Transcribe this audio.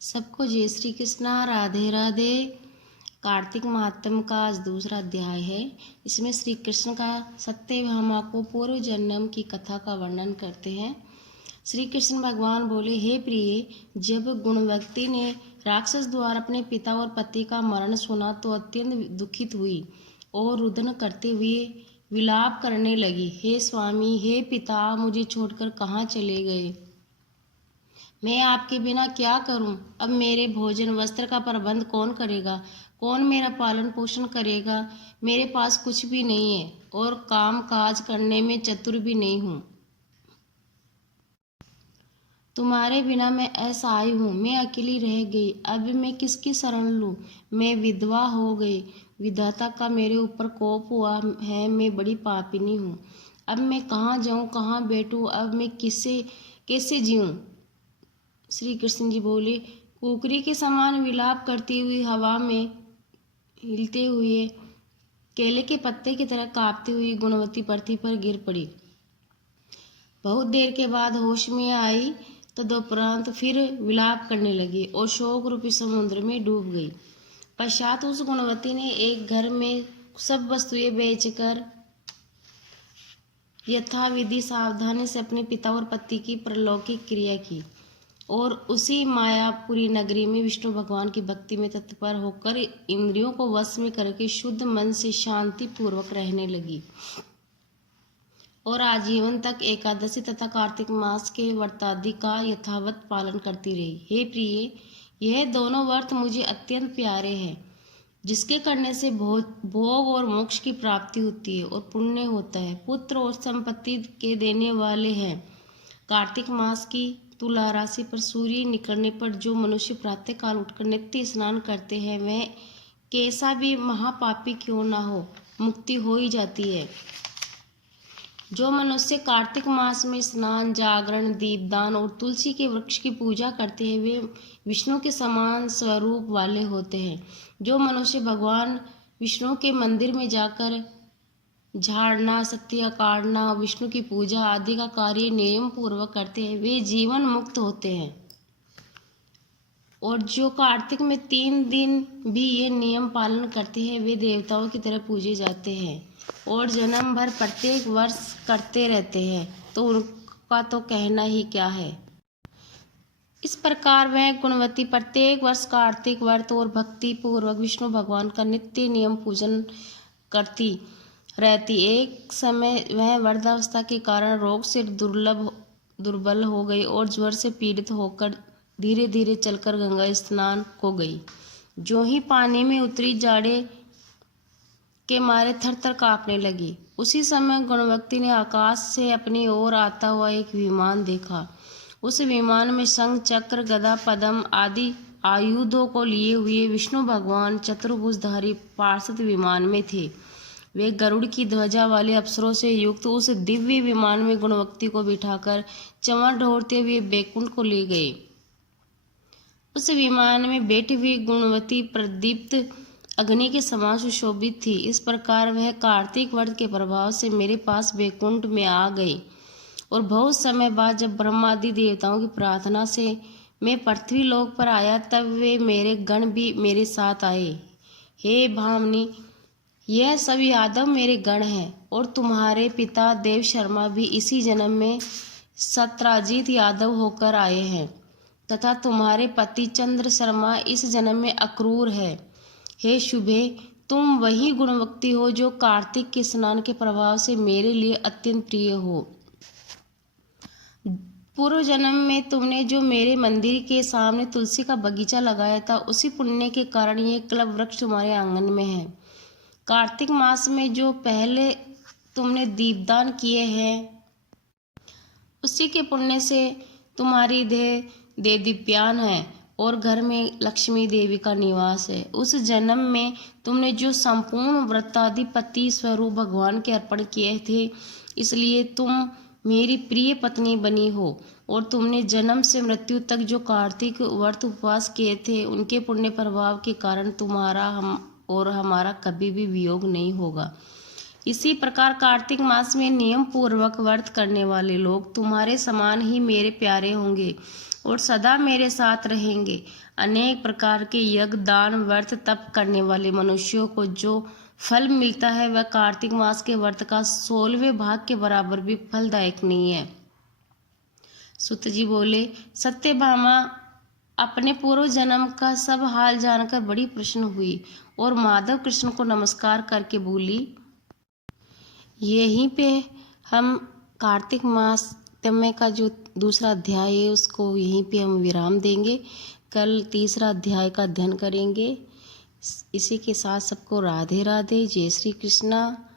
सबको जय श्री कृष्णा, राधे राधे। कार्तिक महात्म का आज दूसरा अध्याय है। इसमें श्री कृष्ण का सत्यभामा को पूर्व जन्म की कथा का वर्णन करते हैं। श्री कृष्ण भगवान बोले, हे प्रिय, जब गुणवती ने राक्षस द्वारा अपने पिता और पति का मरण सुना तो अत्यंत दुखित हुई और रुदन करते हुए विलाप करने लगी। हे स्वामी, हे पिता, मुझे छोड़कर कहाँ चले गए? मैं आपके बिना क्या करूं? अब मेरे भोजन वस्त्र का प्रबंध कौन करेगा? कौन मेरा पालन पोषण करेगा? मेरे पास कुछ भी नहीं है और काम काज करने में चतुर भी नहीं हूं। तुम्हारे बिना मैं असहाय हूँ। मैं अकेली रह गई। अब मैं किसकी शरण लूं? मैं विधवा हो गई। विधाता का मेरे ऊपर कोप हुआ है। मैं बड़ी पापिनी हूँ। अब मैं कहाँ जाऊँ, कहाँ बैठूं? अब मैं किससे कैसे जीऊँ? श्री कृष्ण जी बोले, कुकरी के समान विलाप करती हुई हवा में हिलते हुए केले के पत्ते की तरह कांपती हुई गुणवती पृथ्वी पर गिर पड़ी। बहुत देर के बाद होश में आई तो दोपहर फिर विलाप करने लगी और शोक रूपी समुद्र में डूब गई। पश्चात उस गुणवती ने एक घर में सब वस्तुएं बेचकर यथाविधि सावधानी से अपने पिता और पति की परलौकिक क्रिया की और उसी मायापुरी नगरी में विष्णु भगवान की भक्ति में तत्पर होकर इंद्रियों को वश में करके शुद्ध मन से शांति पूर्वक रहने लगी और आजीवन तक एकादशी तथा कार्तिक मास के व्रतादि का यथावत पालन करती रही। हे प्रिय, यह दोनों व्रत मुझे अत्यंत प्यारे हैं, जिसके करने से भोग और मोक्ष की प्राप्ति होती है और पुण्य होता है, पुत्र और संपत्ति के देने वाले हैं। कार्तिक मास की तुला राशि पर सूर्य निकलने पर जो मनुष्य प्रातः काल उठकर नित्य स्नान करते हैं, वह कैसा भी महापापी क्यों ना हो, मुक्ति हो ही जाती है। जो मनुष्य कार्तिक मास में स्नान, जागरण, दीपदान और तुलसी के वृक्ष की पूजा करते हैं, वे विष्णु के समान स्वरूप वाले होते हैं। जो मनुष्य भगवान विष्णु के मंदिर में जाकर झाड़ना, सत्या काटना, विष्णु की पूजा आदि का कार्य नियम पूर्वक करते हैं, वे जीवन मुक्त होते हैं। और जो कार्तिक में 3 दिन भी ये नियम पालन करते हैं, वे देवताओं की तरह पूजे जाते हैं और जन्म भर प्रत्येक वर्ष करते रहते हैं, तो उनका तो कहना ही क्या है। इस प्रकार वह गुणवती प्रत्येक वर्ष कार्तिक व्रत और भक्ति पूर्वक विष्णु भगवान का नित्य नियम पूजन करती रहती। एक समय वह वृद्धावस्था के कारण रोग से दुर्बल हो गई और ज्वर से पीड़ित होकर धीरे धीरे चलकर गंगा स्नान को गई। जो ही पानी में उतरी, जाड़े के मारे थर थर कांपने लगी। उसी समय गुणवती ने आकाश से अपनी ओर आता हुआ एक विमान देखा। उस विमान में शंख, चक्र, गदा, पद्म आदि आयुधों को लिए हुए विष्णु भगवान चतुर्भुजधारी पार्षद विमान में थे। वे गरुड़ की ध्वजा वाले अप्सरों से युक्त उस दिव्य विमान में गुणवती को बिठाकर चंवर ढोरते हुए बैकुंठ को ले गए। उस विमान में बैठी हुई गुणवती प्रदीप्त अग्नि के समान सुशोभित थी। इस प्रकार वह कार्तिक व्रत के प्रभाव से मेरे पास बैकुंठ में आ गई और बहुत समय बाद जब ब्रह्मादि देवताओं की प्रार्थना से मैं पृथ्वी लोक पर आया, तब वे मेरे गण भी मेरे साथ आए। हे भामिनी, यह सब यादव मेरे गण हैं और तुम्हारे पिता देव शर्मा भी इसी जन्म में सत्राजित यादव होकर आए हैं तथा तुम्हारे पति चंद्र शर्मा इस जन्म में अक्रूर है। हे शुभे, तुम वही गुणवती हो जो कार्तिक के स्नान के प्रभाव से मेरे लिए अत्यंत प्रिय हो। पूर्व जन्म में तुमने जो मेरे मंदिर के सामने तुलसी का बगीचा लगाया था, उसी पुण्य के कारण ये कल्प वृक्ष तुम्हारे आंगन में है। कार्तिक मास में जो पहले तुमने दीपदान किए हैं, उसी के पुण्य से तुम्हारी देह दिव्यान है और घर में लक्ष्मी देवी का निवास है। उस जन्म में तुमने जो संपूर्ण व्रताधिपति स्वरूप भगवान के अर्पण किए थे, इसलिए तुम मेरी प्रिय पत्नी बनी हो। और तुमने जन्म से मृत्यु तक जो कार्तिक व्रत उपवास किए थे, उनके पुण्य प्रभाव के कारण तुम्हारा और हमारा कभी भी वियोग नहीं होगा। इसी प्रकार कार्तिक मास में नियम पूर्वक व्रत करने वाले लोग तुम्हारे समान ही मेरे प्यारे होंगे और सदा मेरे साथ रहेंगे। अनेक प्रकार के यज्ञ, दान, व्रत, तप करने वाले मनुष्यों को जो फल मिलता है वह कार्तिक मास के व्रत का 16वें भाग के बराबर भी फलदायक नहीं है। सुत जी बोले, सत्यभामा अपने पूर्व जन्म का सब हाल जानकर बड़ी प्रसन्न हुई और माधव कृष्ण को नमस्कार करके बोली, यहीं पे हम कार्तिक मास में का जो दूसरा अध्याय है उसको यहीं पे हम विराम देंगे। कल तीसरा अध्याय का अध्ययन करेंगे। इसी के साथ सबको राधे राधे, जय श्री कृष्णा।